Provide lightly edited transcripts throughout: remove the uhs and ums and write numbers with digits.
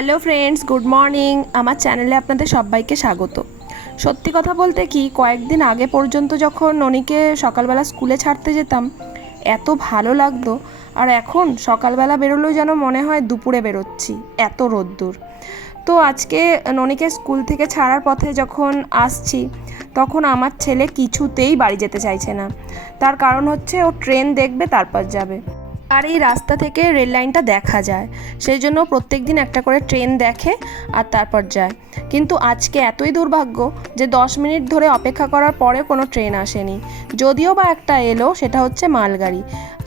Hello friends, good morning. আমার চ্যানেলে আপনাদের সবাইকে স্বাগত। সত্যি কথা বলতে কি, কয়েকদিন আগে পর্যন্ত যখন ননিকে সকালবেলা স্কুলে ছাড়তে যেতাম এত ভালো লাগতো, আর এখন সকালবেলা বেরোলেও যেন মনে হয় দুপুরে বেরোচ্ছি, এত রোদ্দুর। তো আজকে ননিকে স্কুল থেকে ছাড়ার পথে যখন আসছি তখন আমার ছেলে কিছুতেই বাড়ি যেতে চাইছে না। তার কারণ হচ্ছে ও ট্রেন দেখবে তারপর যাবে, আর এই রাস্তা থেকে রেল লাইনটা দেখা যায়, সেই জন্য প্রত্যেক দিন একটা করে ট্রেন দেখে আর তারপর যায়। কিন্তু আজকে এতই দুর্ভাগ্য যে 10 মিনিট ধরে অপেক্ষা করার পরে কোনো ট্রেন আসেনি। যদিও বা একটা এলো, সেটা হচ্ছে মালগাড়ি,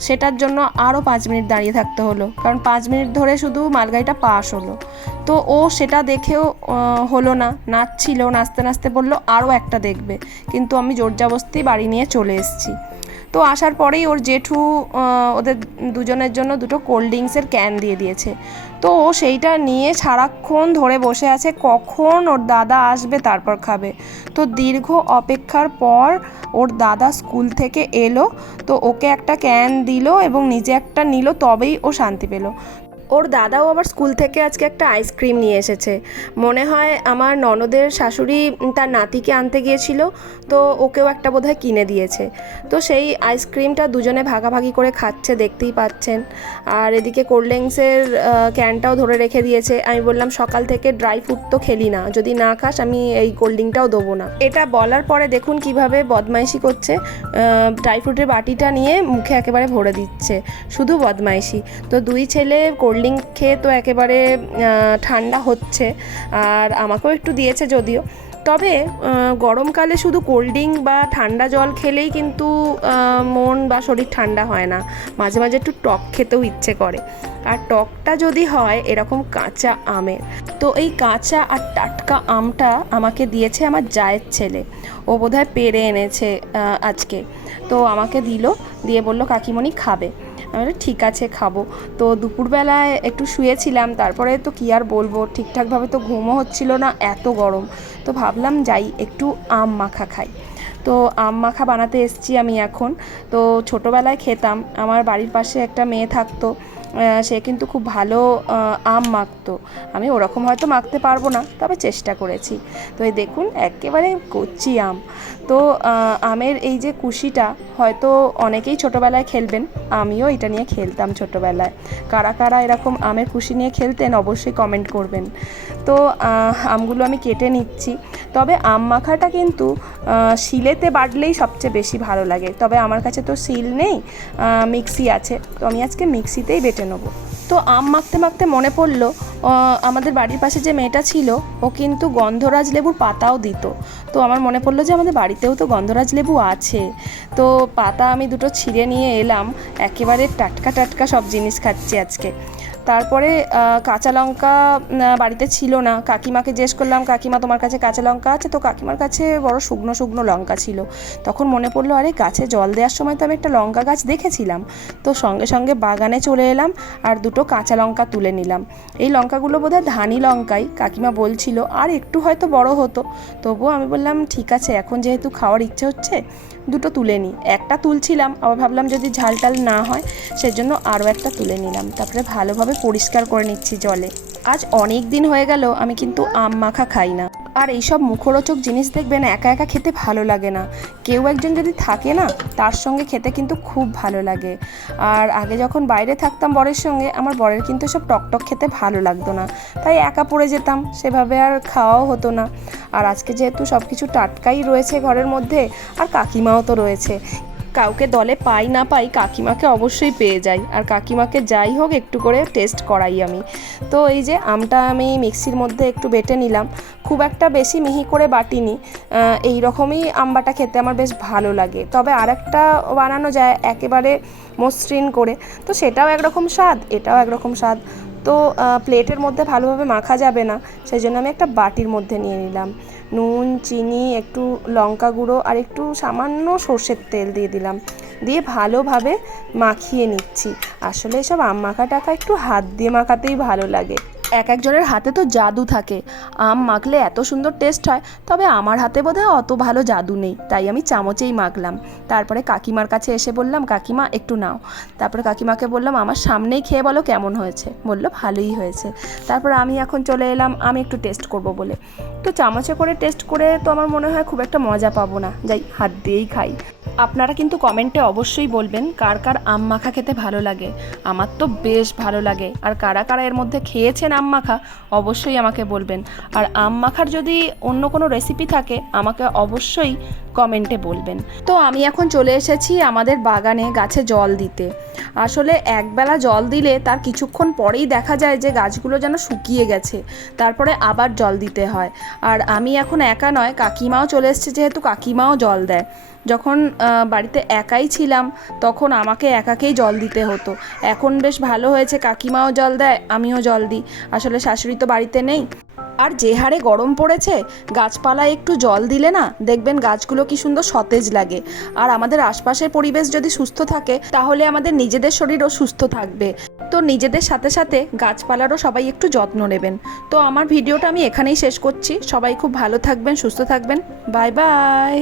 সেটার জন্য আরও 5 মিনিট দাঁড়িয়ে থাকতে হলো, কারণ 5 মিনিট ধরে শুধু মালগাড়িটা পাস হলো। তো ও সেটা দেখেও হলো না, নাচছিল, নাচতে নাচতে বললো আরও একটা দেখবে, কিন্তু আমি জোরজবস্তি বাড়ি নিয়ে চলে এসেছি। তো আসার পরেই ওর জেঠু ওদের দুজনের জন্য দুটো কোল্ড ড্রিঙ্কসের ক্যান দিয়ে দিয়েছে। তো ও সেইটা নিয়ে সারাক্ষণ ধরে বসে আছে, কখন ওর দাদা আসবে তারপর খাবে। তো দীর্ঘ অপেক্ষার পর ওর দাদা স্কুল থেকে এলো, তো ওকে একটা ক্যান দিল এবং নিজে একটা নিল, তবেই ও শান্তি পেল। ওর দাদাও আবার স্কুল থেকে আজকে একটা আইসক্রিম নিয়ে এসেছে, মনে হয় আমার ননদের শাশুড়ি তার নাতিকে আনতে গিয়েছিল, তো ওকেও একটা বোধহয় কিনে দিয়েছে। তো সেই আইসক্রিমটা দুজনে ভাগাভাগি করে খাচ্ছে, দেখতেই পাচ্ছেন। আর এদিকে কোল্ড ড্রিঙ্কসের ক্যানটাও ধরে রেখে দিয়েছে। আমি বললাম সকাল থেকে ড্রাই ফ্রুট তো খেলি না, যদি না খাস আমি এই কোল্ড ড্রিঙ্কটাও দেবো না। এটা বলার পরে দেখুন কিভাবে বদমাইশি করছে, ড্রাই ফ্রুটের বাটিটা নিয়ে মুখে একেবারে ভরে দিচ্ছে, শুধু বদমাইশি। তো দুই ছেলে কোল্ড ড্রিঙ্ক খেয়ে তো একেবারে ঠান্ডা হচ্ছে, আর আমাকেও একটু দিয়েছে যদিও। তবে গরমকালে শুধু কোল্ড ড্রিঙ্ক বা ঠান্ডা জল খেলেই কিন্তু মন বা শরীর ঠান্ডা হয় না, মাঝে মাঝে একটু টক খেতেও ইচ্ছে করে। আর টকটা যদি হয় এরকম কাঁচা আমের, তো এই কাঁচা আর টাটকা আমটা আমাকে দিয়েছে আমার জায়ের ছেলে, ও বোধহয় পেরে এনেছে আজকে। তো আমাকে দিল, দিয়ে বলল কাকিমণি খাবে। আমি বলি ঠিক আছে খাবো। তো দুপুরবেলায় একটু শুয়েছিলাম, তারপরে তো কী আর বলবো, ঠিকঠাকভাবে তো ঘুমও হচ্ছিল না, এত গরম। তো ভাবলাম যাই একটু আম মাখা খাই। তো আম মাখা বানাতে এসেছি আমি এখন। তো ছোটোবেলায় খেতাম, আমার বাড়ির পাশে একটা মেয়ে থাকতো, সে কিন্তু খুব ভালো আম মাখতো। আমি ওরকম হয়তো মাখতে পারবো না, তবে চেষ্টা করেছি। তো এই দেখুন একেবারে কচি আম। তো আমের এই যে কুশিটা হয়তো অনেকেই ছোটোবেলায় খেলবেন, আমিও এটা নিয়ে খেলতাম ছোটোবেলায়। কারা কারা এরকম আমের কুশি নিয়ে খেলতেন অবশ্যই কমেন্ট করবেন। তো আমগুলো আমি কেটে নিচ্ছি। তবে আম মাখাটা কিন্তু শিলেতে বাটলেই সবচেয়ে বেশি ভালো লাগে, তবে আমার কাছে তো শিল নেই, মিক্সি আছে, তো আমি আজকে মিক্সিতেই বেটে নেবো। তো আম মাখতে মাখতে মনে পড়লো আমাদের বাড়ির পাশে যে মেয়েটা ছিল ও কিন্তু গন্ধরাজ লেবুর পাতাও দিত। তো আমার মনে পড়লো যে আমাদের বাড়িতেও তো গন্ধরাজ লেবু আছে। তো পাতা আমি দুটো ছিঁড়ে নিয়ে এলাম, একেবারে টাটকা টাটকা সব জিনিস খাচ্ছি আজকে। তারপরে কাঁচা লঙ্কা বাড়িতে ছিল না, কাকিমাকে জিজ্ঞেস করলাম কাকিমা তোমার কাছে কাঁচা লঙ্কা আছে? তো কাকিমার কাছে বড় শুকনো শুকনো লঙ্কা ছিল। তখন মনে পড়লো আরে গাছে জল দেওয়ার সময় তো আমি একটা লঙ্কা গাছ দেখেছিলাম। তো সঙ্গে সঙ্গে বাগানে চলে এলাম আর দুটো কাঁচা লঙ্কা তুলে নিলাম। এই লঙ্কাগুলো বোধহয় ধানি লঙ্কাই, কাকিমা বলছিল আর একটু হয়তো বড় হতো। তবুও আমি বললাম ঠিক আছে, এখন যেহেতু খাওয়ার ইচ্ছে হচ্ছে দুটো তুলে নিই। একটা তুলছিলাম, আবার ভাবলাম যদি ঝাল টাল না হয়, সেজন্য আরও একটা তুলে নিলাম। তারপরে ভালোভাবে পরিষ্কার করে নিচ্ছি জলে। আজ অনেক দিন হয়ে গেল আমি কিন্তু আম মাখা খাই না। আর এইসব মুখরোচক জিনিস দেখবেন একা একা খেতে ভালো লাগে না, কেউ একজন যদি থাকে না তার সঙ্গে খেতে কিন্তু খুব ভালো লাগে। আর আগে যখন বাইরে থাকতাম বরের সঙ্গে, আমার বরের কিন্তু সব টকটক খেতে ভালো লাগতো না, তাই একা পড়ে যেতাম, সেভাবে আর খাওয়াও হতো না। আর আজকে যেহেতু সব কিছু টাটকাই রয়েছে ঘরের মধ্যে, আর কাকিমাও তো রয়েছে, কাউকে দলে পাই না পাই কাকিমাকে অবশ্যই পেয়ে যাই, আর কাকিমাকে যাই হোক একটু করে টেস্ট করাই আমি। তো এই যে আমটা আমি মিক্সির মধ্যে একটু বেটে নিলাম, খুব একটা বেশি মিহি করে বাটিনি, এই রকমই আম বাটা খেতে আমার বেশ ভালো লাগে। তবে আরেকটা বানানো যায় একেবারে মসৃণ করে, তো সেটাও একরকম স্বাদ, এটাও একরকম স্বাদ। তো প্লেটের মধ্যে ভালোভাবে মাখা যাবে না, সেই জন্য আমি একটা বাটির মধ্যে নিয়ে নিলাম। নুন, চিনি, একটু লঙ্কা গুঁড়ো আর একটু সামান্য সর্ষের তেল দিয়ে দিলাম, দিয়ে ভালোভাবে মাখিয়ে নিচ্ছি। আসলে এসব আম মাখা টাকা একটু হাত দিয়ে মাখাতেই ভালো লাগে। এক একজনের হাতে তো জাদু থাকে, আম মাখলে এত সুন্দর টেস্ট হয়, তবে আমার হাতে বোধহয় অত ভালো জাদু নেই, তাই আমি চামচেই মাখলাম। তারপরে কাকিমার কাছে এসে বললাম, কাকিমা একটু নাও। তারপরে কাকিমাকে বললাম, আমার সামনেই খেয়ে বলো কেমন হয়েছে। বললো ভালোই হয়েছে। তারপরে আমি এখন চলে এলাম আমি একটু টেস্ট করব বলে। তো চামচে করে টেস্ট করে তো আমার মনে হয় খুব একটা মজা পাবো না, যাই হাত দিয়েই খাই। আপনারা কিন্তু কমেন্টে অবশ্যই বলবেন কার কার আম মাখা খেতে ভালো লাগে। আমার তো বেশ ভালো লাগে। আর কারা কারা এর মধ্যে খেয়েছেন আম মাখা অবশ্যই আমাকে বলবেন। আর আম মাখার যদি অন্য কোনো রেসিপি থাকে আমাকে অবশ্যই কমেন্টে বলবেন। তো আমি এখন চলে এসেছি আমাদের বাগানে গাছে জল দিতে। আসলে একবেলা জল দিলে তার কিছুক্ষণ পরেই দেখা যায় যে গাছগুলো যেন শুকিয়ে গেছে, তারপরে আবার জল দিতে হয়। আর আমি এখন একা নয়, কাকিমাও চলে এসেছে, যেহেতু কাকিমাও জল দেয়। যখন বাড়িতে একাই ছিলাম তখন আমাকে একাকেই জল দিতে হতো। এখন বেশ ভালো হয়েছে, কাকিমাও জল দেয়, আমিও জল দিই। আসলে শাশুড়ি তো বাড়িতে নেই। আর যে হারে গরম পড়েছে, গাছপালায় একটু জল দিলে না দেখবেন গাছগুলো কি সুন্দর সতেজ লাগে। আর আমাদের আশপাশের পরিবেশ যদি সুস্থ থাকে তাহলে আমাদের নিজেদের শরীরও সুস্থ থাকবে। তো নিজেদের সাথে সাথে গাছপালারও সবাই একটু যত্ন নেবেন। তো আমার ভিডিওটা আমি এখানেই শেষ করছি। সবাই খুব ভালো থাকবেন, সুস্থ থাকবেন। Bye bye.